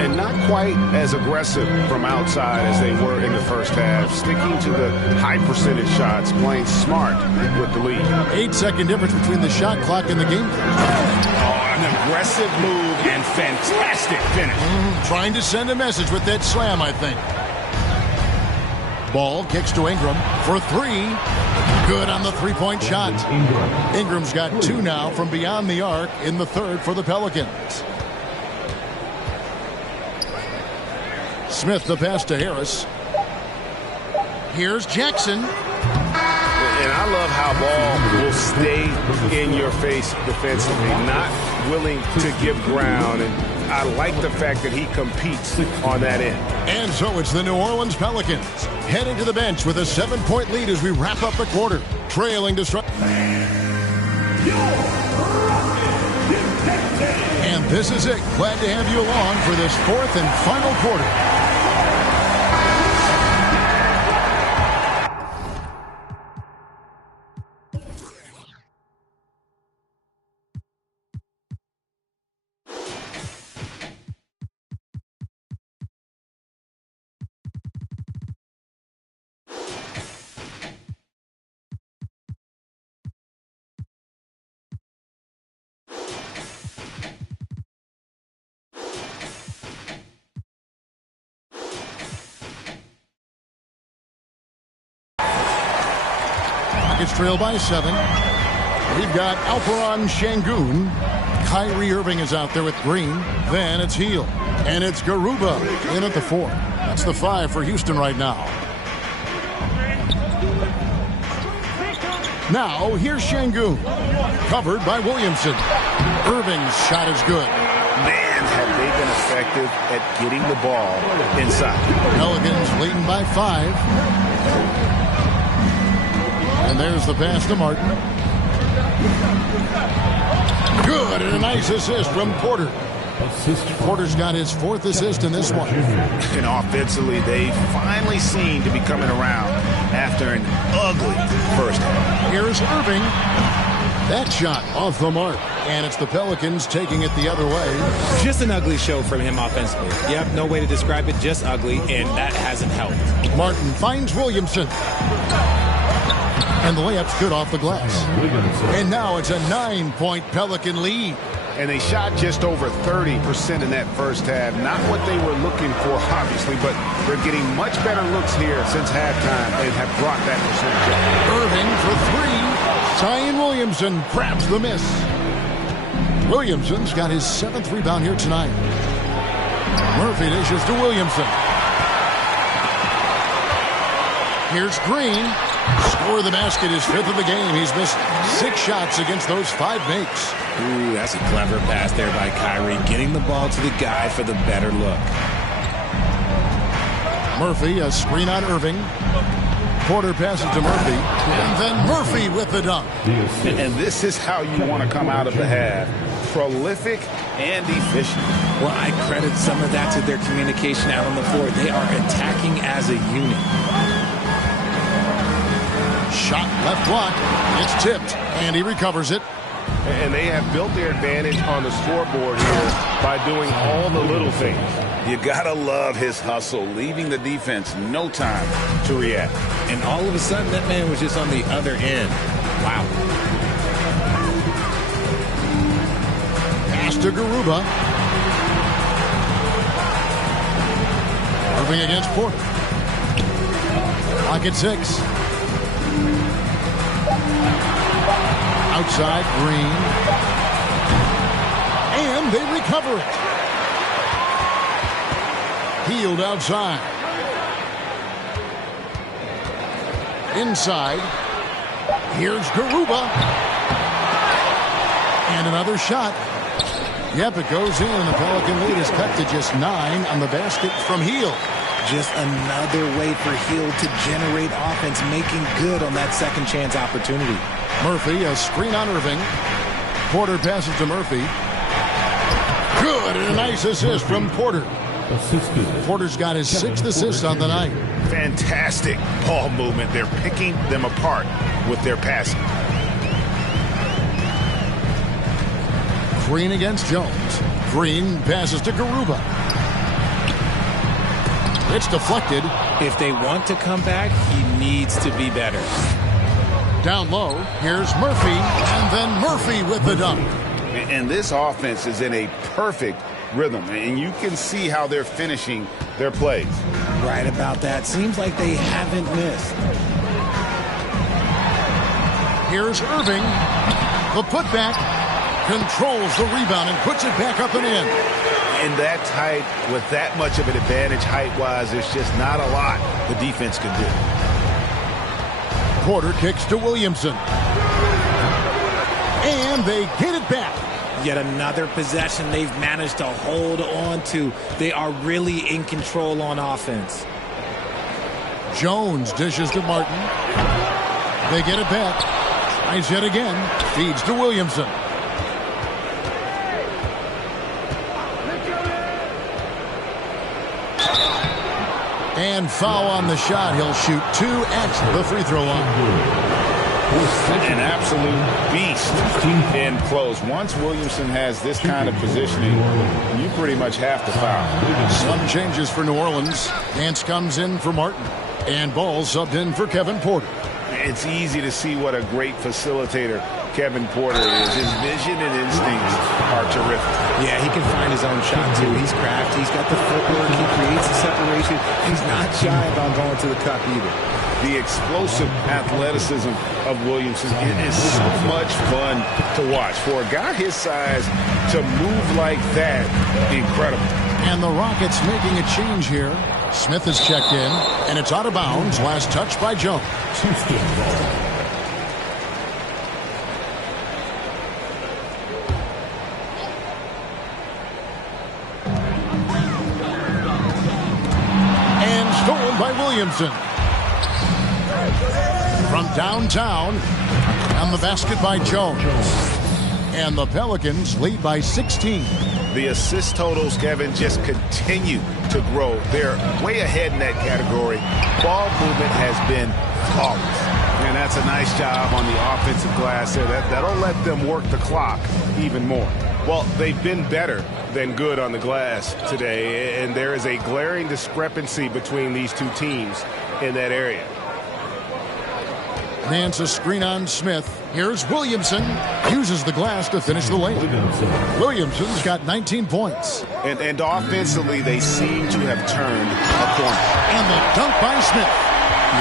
And not quite as aggressive from outside as they were in the first half. Sticking to the high percentage shots, playing smart with the lead. 8-second difference between the shot clock and the game. Oh, an aggressive move and fantastic finish. Trying to send a message with that slam, I think. Ball kicks to Ingram for 3. Good on the three-point shot. Ingram's got 2 now from beyond the arc in the third for the Pelicans. Smith the pass to Harris. Here's Jackson. And I love how Ball will stay in your face defensively, not willing to give ground. And I like the fact that he competes on that end. And so it's the New Orleans Pelicans heading to the bench with a 7-point lead as we wrap up the quarter. Trailing to strike. And this is it. Glad to have you along for this 4th and final quarter. Rockets trail by 7. We've got Alperen Şengün. Kyrie Irving is out there with Green. Then it's Hield. And it's Garuba in at the 4. That's the 5 for Houston right now. Now, here's Şengün. Covered by Williamson. Irving's shot is good. Man, have they been effective at getting the ball inside. Pelicans leading by 5. And there's the pass to Martin. Good, and a nice assist from Porter. Porter's got his 4th assist in this one. And offensively, they finally seem to be coming around after an ugly first half. Here's Irving. That shot off the mark. And it's the Pelicans taking it the other way. Just an ugly show from him offensively. Yep, no way to describe it, just ugly, and that hasn't helped. Martin finds Williamson. And the layup's good off the glass. And now it's a 9-point Pelican lead. And they shot just over 30% in that first half. Not what they were looking for, obviously, but they're getting much better looks here since halftime and have brought that percentage up. Irving for 3. Zion Williamson grabs the miss. Williamson's got his 7th rebound here tonight. Murphy dishes to Williamson. Here's Green. Score the basket, his 5th of the game. He's missed 6 shots against those 5 makes. Ooh, that's a clever pass there by Kyrie, getting the ball to the guy for the better look. Murphy, a screen on Irving. Porter passes to Murphy. And then Murphy with the dunk. And this is how you want to come out of the half. Prolific and efficient. Well, I credit some of that to their communication out on the floor. They are attacking as a unit. Shot left block. It's tipped, and he recovers it. And they have built their advantage on the scoreboard here by doing all the little things. You gotta love his hustle, leaving the defense no time to react. And all of a sudden, that man was just on the other end. Wow. Pass to Garuba. Irving against Porter. Clock at 6. Outside, Green. And they recover it. Hield outside. Inside. Here's Garuba. And another shot. Yep, it goes in. The Pelican lead is cut to just 9 on the basket from Hield. Just another way for Hield to generate offense, making good on that second chance opportunity. Murphy, a screen on Irving. Porter passes to Murphy. Good, and a nice assist from Porter. Porter's got his 6th assist on the night. Fantastic ball movement. They're picking them apart with their passing. Green against Jones. Green passes to Garuba. It's deflected. If they want to come back, he needs to be better. Down low, here's Murphy, and then Murphy with the dunk. And this offense is in a perfect rhythm, and you can see how they're finishing their plays. Right about that. Seems like they haven't missed. Here's Irving. The putback controls the rebound and puts it back up and in. In that tight, with that much of an advantage height-wise, there's just not a lot the defense can do. Porter kicks to Williamson. And they get it back. Yet another possession they've managed to hold on to. They are really in control on offense. Jones dishes to Martin. They get it back. Tries yet again. Feeds to Williamson. And foul on the shot. He'll shoot 2 at the free throw line. An absolute beast in close. Once Williamson has this kind of positioning, you pretty much have to foul. Some changes for New Orleans. Nance comes in for Martin. And Ball subbed in for Kevin Porter. It's easy to see what a great facilitator Kevin Porter is. His vision and instincts are terrific. Yeah, he can find his own shot, too. He's crafty. He's got the footwork. He creates the separation. He's not shy about going to the cup either. The explosive athleticism of Williamson is so much fun to watch. For a guy his size to move like that, incredible. And the Rockets making a change here. Smith is checked in, and it's out of bounds. Last touch by Jones. And stolen by Williamson. From downtown, and the basket by Jones. And the Pelicans lead by 16. The assist totals, Kevin, just continue to grow. They're way ahead in that category. Ball movement has been flawless. And that's a nice job on the offensive glass there. That'll let them work the clock even more. Well, they've been better than good on the glass today, and there is a glaring discrepancy between these two teams in that area. Nance a screen on Smith. Here's Williamson. Uses the glass to finish the lane. Williamson's got 19 points. And offensively, they seem to have turned a corner. And the dunk by Smith.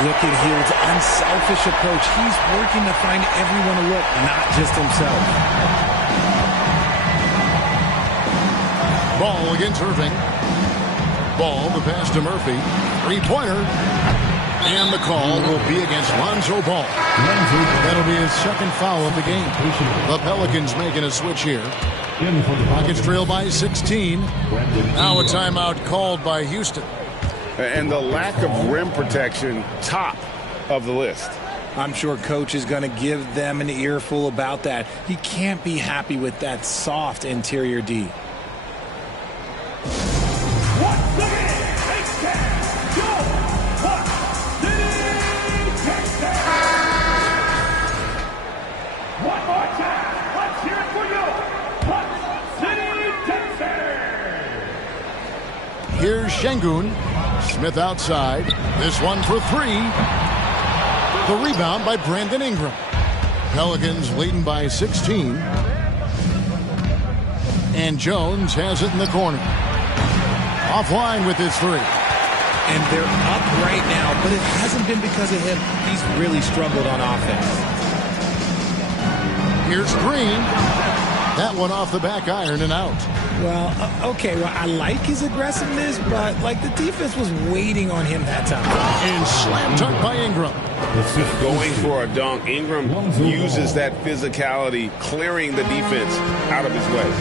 Look at Hield's unselfish approach. He's working to find everyone to look, not just himself. Ball against Irving. Ball, the pass to Murphy. Three-pointer. And the call will be against Lonzo Ball. That'll be his second foul of the game. The Pelicans making a switch here. Rockets trail by 16. Now a timeout called by Houston. And the lack of rim protection, top of the list. I'm sure Coach is going to give them an earful about that. He can't be happy with that soft interior D. Here's Şengün. Smith outside. This one for three. The rebound by Brandon Ingram. Pelicans leading by 16. And Jones has it in the corner. Offline with his three. And they're up right now, but it hasn't been because of him. He's really struggled on offense. Here's Green. That one off the back iron and out. Well, okay, well, I like his aggressiveness, but, like, the defense was waiting on him that time. And slam dunk by Ingram. Going for a dunk. Ingram uses that physicality, clearing the defense out of his way.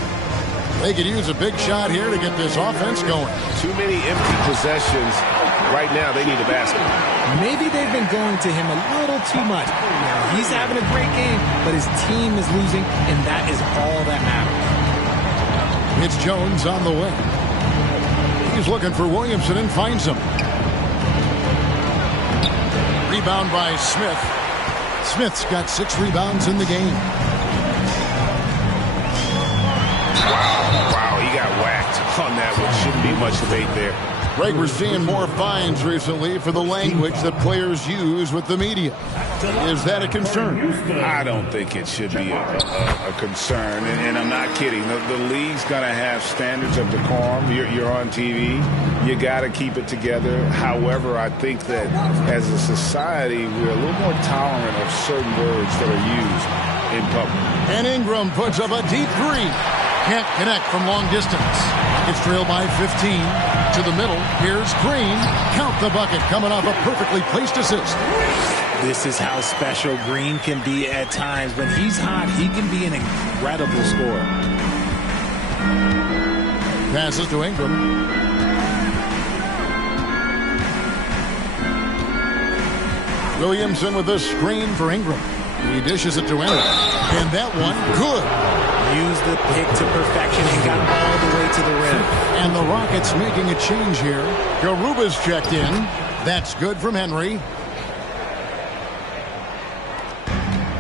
They could use a big shot here to get this offense going. Too many empty possessions. Right now, they need a basket. Maybe they've been going to him a little too much. Now, he's having a great game, but his team is losing, and that is all that matters. It's Jones on the way. He's looking for Williamson and finds him. Rebound by Smith. Smith's got 6 rebounds in the game. Wow, he got whacked on that one. Shouldn't be much debate there. Greg, we're seeing more fines recently for the language that players use with the media. Is that a concern? I don't think it should be a concern, and I'm not kidding. The league's going to have standards of decorum. You're on TV. You got to keep it together. However, I think that as a society, we're a little more tolerant of certain words that are used in public. And Ingram puts up a deep three. Can't connect from long distance. It's trailed by 15. To the middle. Here's Green. Count the bucket coming off a perfectly placed assist. This is how special Green can be at times. When he's hot, he can be an incredible scorer. Passes to Ingram. Williamson with a screen for Ingram. He dishes it to Ingram. And that one, good. Used the pick to perfection and got all the way to the rim. And the Rockets making a change here. Garuba's checked in. That's good from Henry.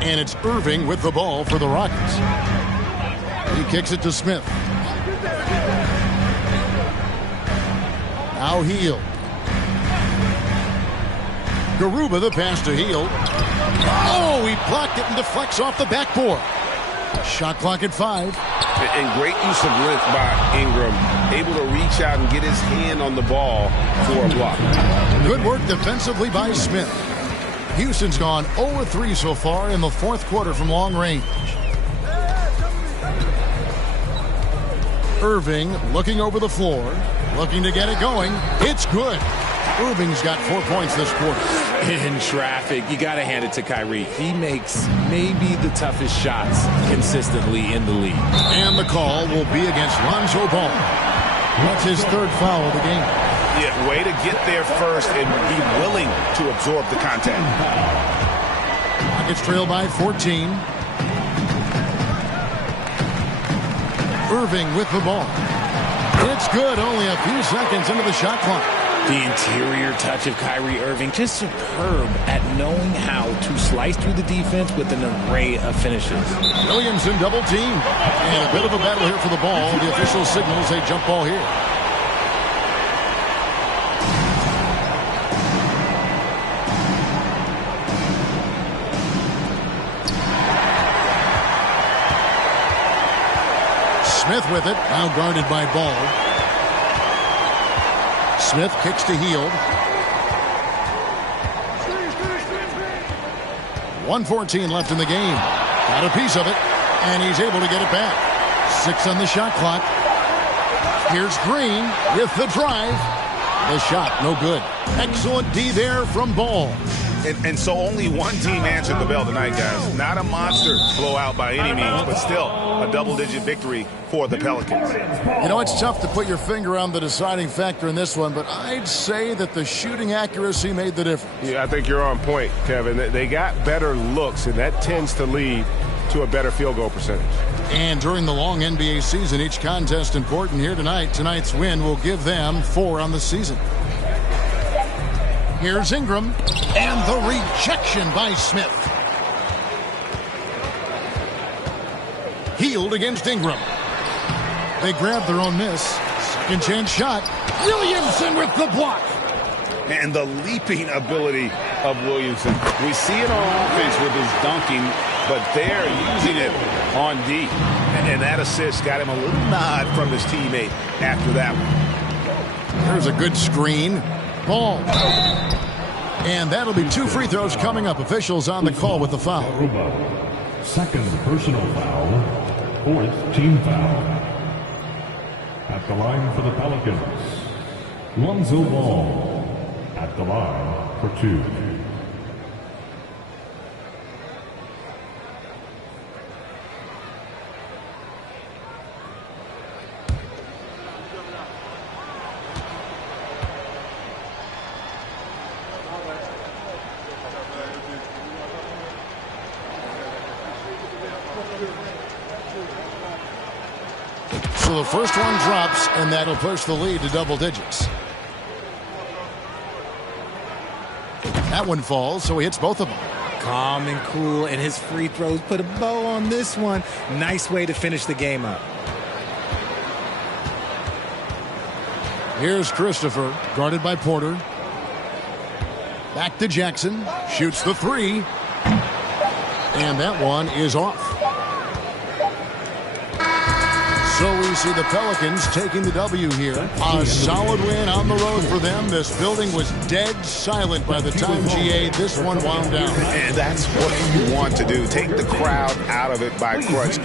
And it's Irving with the ball for the Rockets. He kicks it to Smith. Now Hield. Garuba the pass to Hield. Oh, he blocked it and deflects off the backboard. Shot clock at 5. And great use of length by Ingram. Able to reach out and get his hand on the ball for a block. Good work defensively by Smith. Houston's gone 0-3 so far in the fourth quarter from long range. Irving looking over the floor, looking to get it going. It's good. Irving's got 4 points this quarter. In traffic, you got to hand it to Kyrie. He makes maybe the toughest shots consistently in the league. And the call will be against Lonzo Ball. That's his third foul of the game. Yeah, way to get there first and be willing to absorb the contact. Rockets trail by 14. Irving with the ball. It's good, only a few seconds into the shot clock. The interior touch of Kyrie Irving, just superb at knowing how to slice through the defense with an array of finishes. Williamson double team. And a bit of a battle here for the ball. The official signals a jump ball here. Smith with it, now guarded by Ball. Smith kicks to Hield. 1:14 left in the game. Got a piece of it, and he's able to get it back. 6 on the shot clock. Here's Green with the drive. The shot, no good. Excellent D there from Ball. And so only one team answered the bell tonight, guys. Not a monster blowout by any means, but still a double-digit victory for the Pelicans. You know, it's tough to put your finger on the deciding factor in this one, but I'd say that the shooting accuracy made the difference. Yeah, I think you're on point, Kevin. They got better looks, and that tends to lead to a better field goal percentage. And during the long NBA season, each contest important here tonight. Tonight's win will give them 4 on the season. Here's Ingram, and the rejection by Smith. Hield against Ingram. They grab their own miss. Second chance shot. Williamson with the block. And the leaping ability of Williamson. We see it on offense with his dunking, but they're using it on D. And that assist got him a little nod from his teammate after that one. There's a good screen. Ball. And that'll be 2 free throws coming up. Officials on the call with the foul. Second personal foul. Fourth team foul. At the line for the Pelicans, Lonzo Ball. At the line for 2. So the first one drops, and that'll push the lead to double digits. That one falls, so he hits both of them. Calm and cool, and his free throws put a bow on this one. Nice way to finish the game up. Here's Christopher, guarded by Porter. Back to Jackson, shoots the 3. And that one is off. So we see the Pelicans taking the W here. A solid win on the road for them. This building was dead silent by the time GA this one wound down. And that's what you want to do. Take the crowd out of it by crutch.